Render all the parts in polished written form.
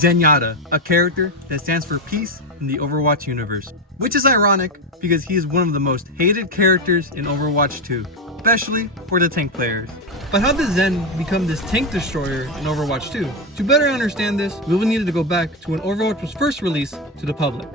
Zenyatta, a character that stands for peace in the Overwatch universe. Which is ironic because he is one of the most hated characters in Overwatch 2, especially for the tank players. But how did Zen become this tank destroyer in Overwatch 2? To better understand this, we will need to go back to when Overwatch was first released to the public.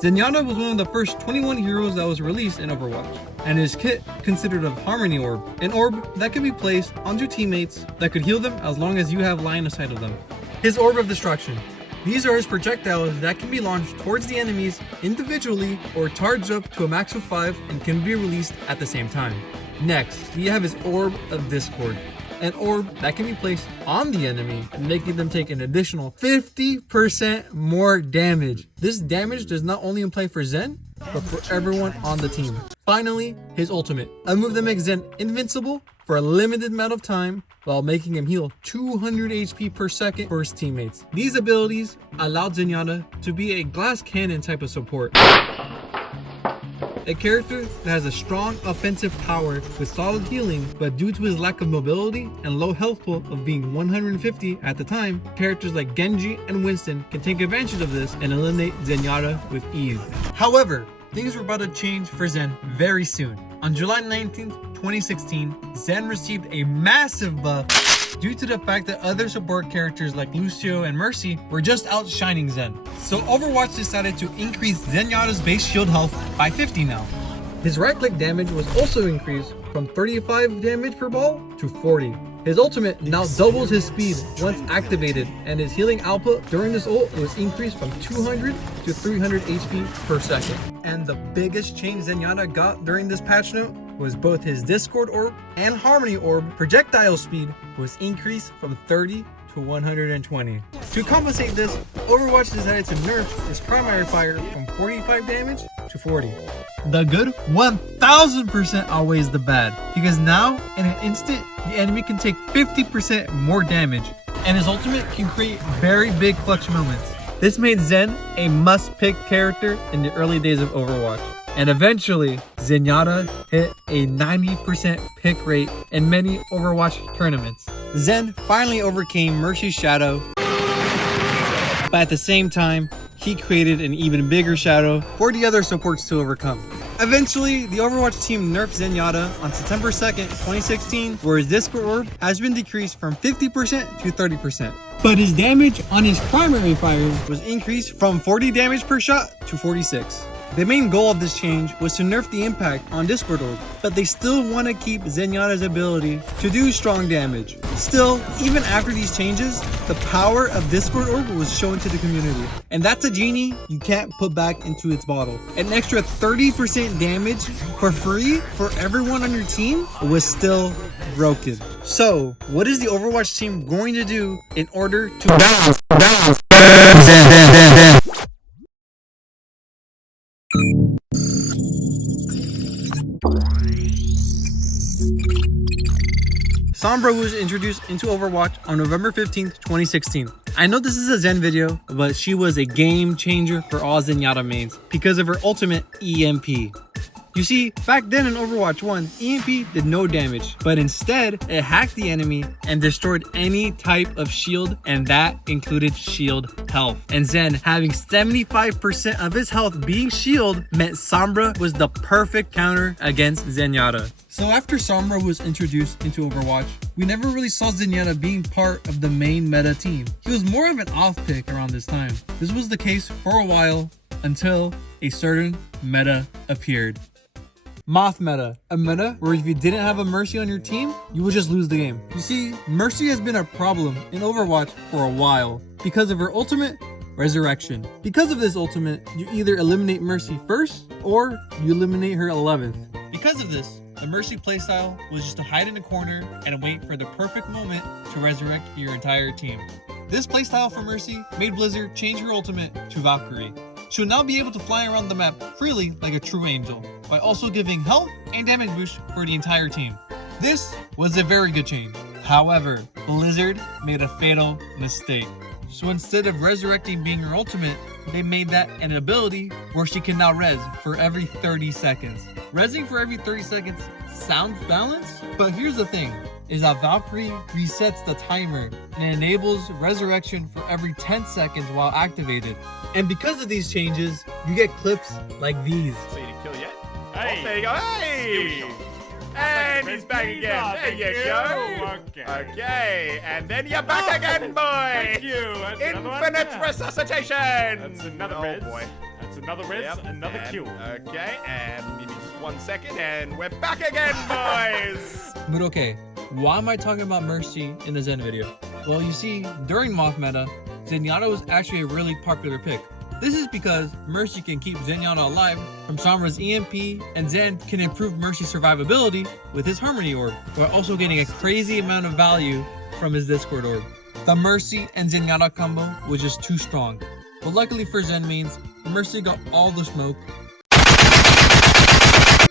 Zenyatta was one of the first 21 heroes that was released in Overwatch, and his kit consisted of Harmony Orb, an orb that could be placed onto teammates that could heal them as long as you have line of sight of them. His Orb of Destruction. These are his projectiles that can be launched towards the enemies individually or charged up to a max of 5 and can be released at the same time. Next, we have his Orb of Discord, an orb that can be placed on the enemy, making them take an additional 50% more damage. This damage does not only apply for Zen, but for everyone on the team. Finally, his ultimate, a move that makes Zen invincible for a limited amount of time while making him heal 200 HP per second for his teammates. These abilities allowed Zenyatta to be a glass cannon type of support. A character that has a strong offensive power with solid healing, but due to his lack of mobility and low health pool of being 150 at the time, characters like Genji and Winston can take advantage of this and eliminate Zenyatta with ease. However, things were about to change for Zen very soon. On July 19th, 2016, Zen received a massive buff due to the fact that other support characters like Lucio and Mercy were just outshining Zen. So Overwatch decided to increase Zenyatta's base shield health by 50 now. His right click damage was also increased from 35 damage per ball to 40. His ultimate now doubles his speed once activated, and his healing output during this ult was increased from 200 to 300 HP per second. And the biggest change Zenyatta got during this patch note was both his Discord Orb and Harmony Orb projectile speed was increased from 30 to 120. To compensate this, Overwatch decided to nerf his primary fire from 45 damage to 40. The good 1000% outweighs the bad, because now in an instant the enemy can take 50% more damage, and his ultimate can create very big clutch moments. This made Zen a must-pick character in the early days of Overwatch, and eventually Zenyatta hit a 90% pick rate in many Overwatch tournaments. Zen finally overcame Mercy's shadow, but at the same time, he created an even bigger shadow for the other supports to overcome. Eventually, the Overwatch team nerfed Zenyatta on September 2nd, 2016, where his Discord Orb has been decreased from 50% to 30%. But his damage on his primary fire was increased from 40 damage per shot to 46. The main goal of this change was to nerf the impact on Discord Orb, but they still want to keep Zenyatta's ability to do strong damage. Still, even after these changes, the power of Discord Orb was shown to the community. And that's a genie you can't put back into its bottle. An extra 30% damage for free for everyone on your team was still broken. So, what is the Overwatch team going to do in order to balance? Sombra was introduced into Overwatch on November 15th, 2016. I know this is a Zen video, but she was a game changer for all Zenyatta mains because of her ultimate EMP. You see, back then in Overwatch 1, EMP did no damage, but instead, it hacked the enemy and destroyed any type of shield, and that included shield health. And Zen, having 75% of his health being shield, meant Sombra was the perfect counter against Zenyatta. So after Sombra was introduced into Overwatch, we never really saw Zenyatta being part of the main meta team. He was more of an off pick around this time. This was the case for a while until a certain meta appeared. Moth meta, a meta where if you didn't have a Mercy on your team, you would just lose the game. You see, Mercy has been a problem in Overwatch for a while because of her ultimate, Resurrection. Because of this ultimate, you either eliminate Mercy first or you eliminate her 11th. Because of this, the Mercy playstyle was just to hide in a corner and wait for the perfect moment to resurrect your entire team. This playstyle for Mercy made Blizzard change her ultimate to Valkyrie. She will now be able to fly around the map freely like a true angel, while also giving health and damage boost for the entire team. This was a very good change. However, Blizzard made a fatal mistake. So instead of resurrecting being her ultimate, they made that an ability where she can now res for every 30 seconds. Resing for every 30 seconds sounds balanced, but here's the thing. is that Valkyrie resets the timer and enables resurrection for every 10 seconds while activated. And because of these changes, you get clips like these. So you didn't kill yet? Hey. Oh, there you go. Hey! And he's back again. There you go. Okay, and then you're back again, boy. Thank you. That's Infinite resuscitation. That's another oh, res. boy. That's another res. Yep, Another and- kill. Okay, and give me just 1 second, and we're back again, boys. But okay, why am I talking about Mercy in the Zen video? Well, you see, during Moth meta, Zenyatta was actually a really popular pick. This is because Mercy can keep Zenyatta alive from Sombra's EMP, and Zen can improve Mercy's survivability with his Harmony Orb, while also getting a crazy amount of value from his Discord Orb. The Mercy and Zenyatta combo was just too strong, but luckily for Zen mains, Mercy got all the smoke.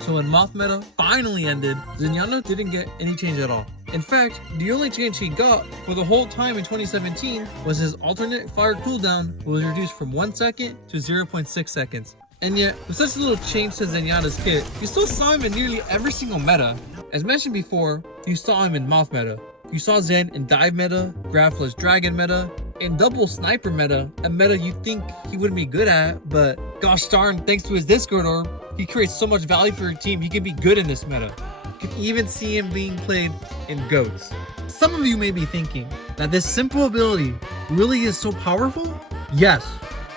So when Moth meta finally ended, Zenyatta didn't get any change at all. In fact, the only change he got for the whole time in 2017 was his alternate fire cooldown was reduced from 1 second to 0.6 seconds. And yet, with such a little change to Zenyatta's kit, you still saw him in nearly every single meta. As mentioned before, you saw him in Moth meta. You saw Zen in Dive meta, Grab plus Dragon meta, in Double Sniper meta, a meta you think he wouldn't be good at, but gosh darn, thanks to his Discord Orb, he creates so much value for your team, he can be good in this meta. You can even see him being played in GOATs. Some of you may be thinking that this simple ability really is so powerful? Yes,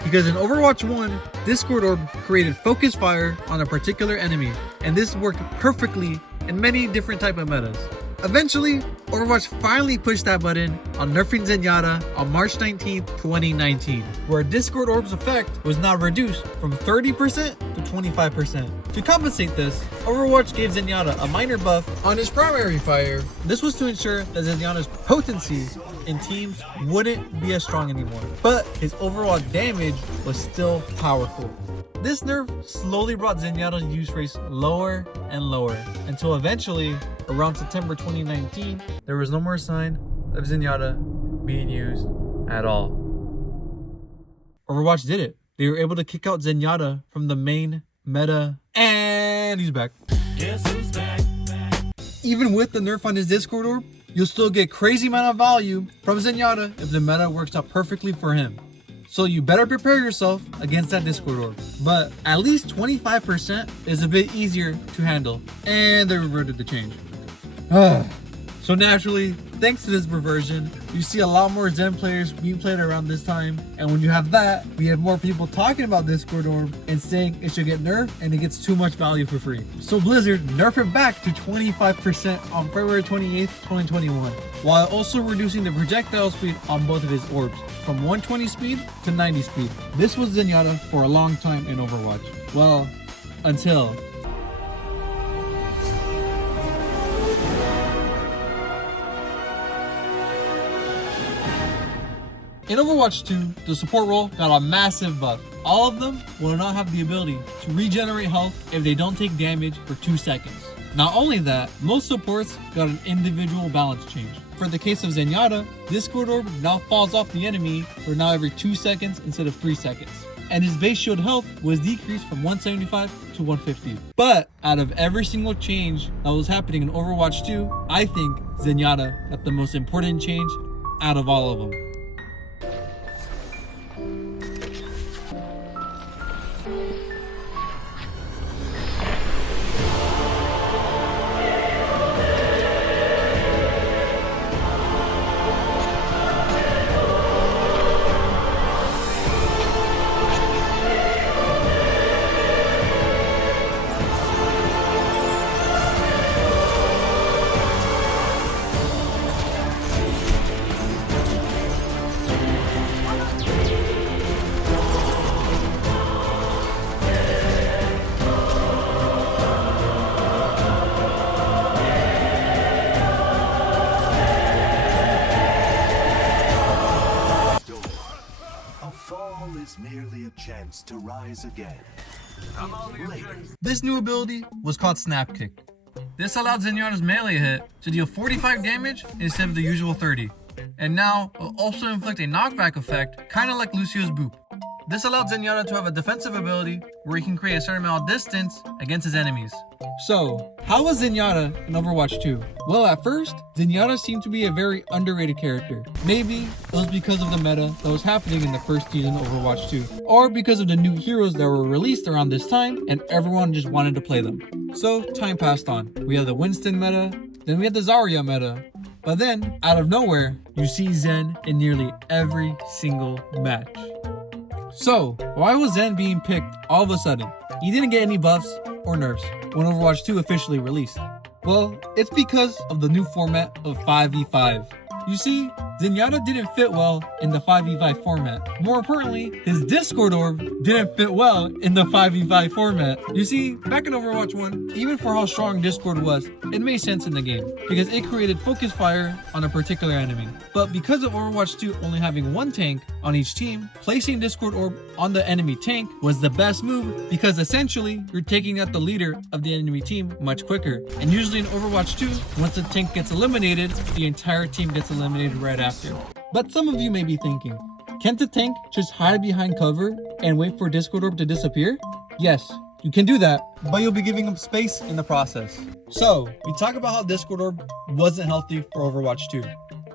because in Overwatch 1, Discord Orb created focus fire on a particular enemy, and this worked perfectly in many different type of metas. Eventually, Overwatch finally pushed that button on nerfing Zenyatta on March 19th, 2019, where Discord Orb's effect was now reduced from 30% to 25%. To compensate this, Overwatch gave Zenyatta a minor buff on his primary fire. This was to ensure that Zenyatta's potency in teams wouldn't be as strong anymore, but his overall damage was still powerful. This nerf slowly brought Zenyatta's use rates lower and lower, until eventually, around September 2019, there was no more sign of Zenyatta being used at all. Overwatch did it. They were able to kick out Zenyatta from the main meta, and he's back. Guess who's back? Even with the nerf on his Discord Orb, you'll still get crazy amount of value from Zenyatta if the meta works out perfectly for him. So you better prepare yourself against that Discord Orb. But at least 25% is a bit easier to handle. And they reverted the change. So naturally, thanks to this reversion, you see a lot more Zen players being played around this time. And when you have that, we have more people talking about Discord Orb and saying it should get nerfed and it gets too much value for free. So Blizzard nerfed it back to 25% on February 28th, 2021, while also reducing the projectile speed on both of his orbs from 120 speed to 90 speed. This was Zenyatta for a long time in Overwatch. Well, until... In Overwatch 2, the support role got a massive buff. All of them will not have the ability to regenerate health if they don't take damage for 2 seconds. Not only that, most supports got an individual balance change. For the case of Zenyatta, Discord Orb now falls off the enemy for now every 2 seconds instead of 3 seconds. And his base shield health was decreased from 175 to 150. But out of every single change that was happening in Overwatch 2, I think Zenyatta got the most important change out of all of them. Is merely a chance to rise again. Later. This new ability was called Snap Kick. This allowed Zenyatta's melee hit to deal 45 damage instead of the usual 30. And now will also inflict a knockback effect, kinda like Lucio's Boop. This allowed Zenyatta to have a defensive ability where he can create a certain amount of distance against his enemies. So, how was Zenyatta in Overwatch 2? Well, at first, Zenyatta seemed to be a very underrated character. Maybe it was because of the meta that was happening in the first season of Overwatch 2, or because of the new heroes that were released around this time and everyone just wanted to play them. So, time passed on. We had the Winston meta, then we had the Zarya meta, but then, out of nowhere, you see Zen in nearly every single match. So, why was Zen being picked all of a sudden? He didn't get any buffs or nerfs when Overwatch 2 officially released. Well, it's because of the new format of 5v5. You see, Zenyatta didn't fit well in the 5v5 format. More importantly, his Discord orb didn't fit well in the 5v5 format. You see, back in Overwatch 1, even for how strong Discord was, it made sense in the game because it created focus fire on a particular enemy. But because of Overwatch 2 only having one tank on each team, placing Discord orb on the enemy tank was the best move because essentially you're taking out the leader of the enemy team much quicker. And usually in Overwatch 2, once the tank gets eliminated, the entire team gets eliminated right after. But some of you may be thinking, can't the tank just hide behind cover and wait for Discord orb to disappear? Yes, you can do that, but you'll be giving him space in the process. So, we talk about how Discord orb wasn't healthy for Overwatch 2.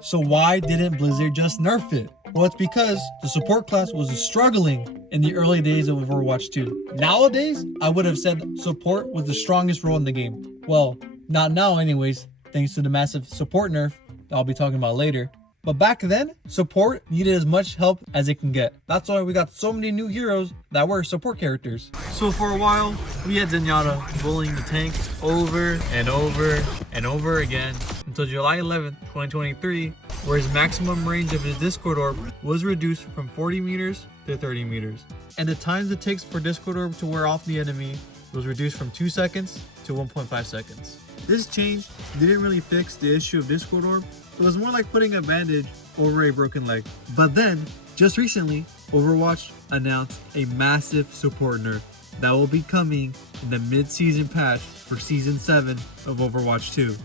So why didn't Blizzard just nerf it? Well, it's because the support class was struggling in the early days of Overwatch 2. Nowadays, I would have said support was the strongest role in the game. Well, not now anyways, thanks to the massive support nerf that I'll be talking about later. But back then, support needed as much help as it can get. That's why we got so many new heroes that were support characters. So for a while, we had Zenyatta bullying the tank over and over and over again until July 11th, 2023, where his maximum range of his Discord orb was reduced from 40 meters to 30 meters. And the times it takes for Discord orb to wear off the enemy was reduced from 2 seconds to 1.5 seconds. This change didn't really fix the issue of Discord orb. It was more like putting a bandage over a broken leg. But then, just recently, Overwatch announced a massive support nerf that will be coming in the mid-season patch for Season 7 of Overwatch 2.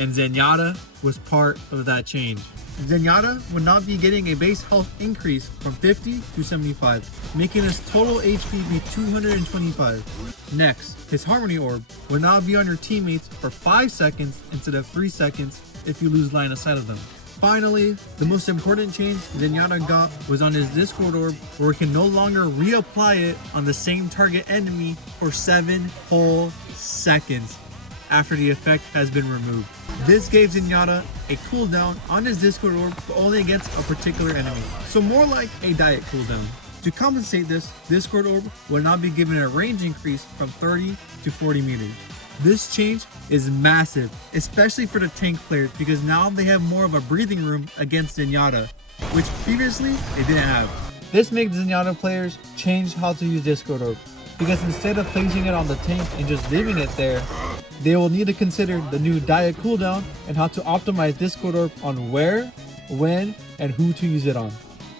And Zenyatta was part of that change. Zenyatta would not be getting a base health increase from 50 to 75, making his total HP be 225. Next, his Harmony Orb will now be on your teammates for 5 seconds instead of 3 seconds if you lose line of sight of them. Finally, the most important change Zenyatta got was on his Discord Orb, where he can no longer reapply it on the same target enemy for 7 whole seconds after the effect has been removed. This gave Zenyatta a cooldown on his Discord Orb, but only against a particular enemy. So more like a diet cooldown. To compensate this, Discord Orb will now be given a range increase from 30 to 40 meters. This change is massive, especially for the tank players, because now they have more of a breathing room against Zenyatta, which previously they didn't have. This makes Zenyatta players change how to use Discord Orb, because instead of placing it on the tank and just leaving it there, they will need to consider the new diet cooldown and how to optimize Discord Orb on where, when, and who to use it on.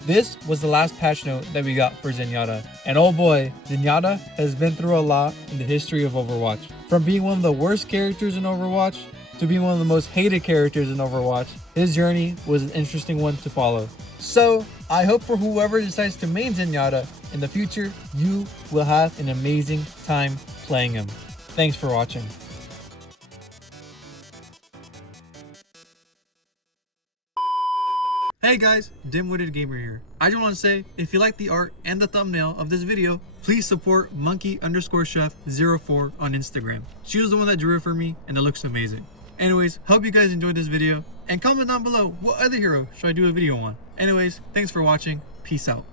This was the last patch note that we got for Zenyatta. And oh boy, Zenyatta has been through a lot in the history of Overwatch. From being one of the worst characters in Overwatch to being one of the most hated characters in Overwatch, his journey was an interesting one to follow. So, I hope for whoever decides to main Zenyatta in the future, you will have an amazing time playing him. Thanks for watching. Hey guys, Dim-Witted Gamer here. I just want to say, if you like the art and the thumbnail of this video, please support monkey_chef04 on Instagram. She was the one that drew it for me and it looks amazing. Anyways, hope you guys enjoyed this video and comment down below what other hero should I do a video on. Anyways, thanks for watching. Peace out.